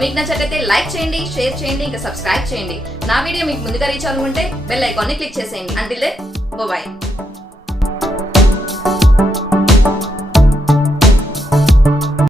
మీకు నచ్చితే లైక్ చేయండి, షేర్ చేయండి, ఇంకా సబ్స్క్రైబ్ చేయండి. నా వీడియో మీకు ముందుగా రీచ్ అవ్వాలంటే బెల్ ఐకాన్ ని క్లిక్ చేసేయండి. Until then by.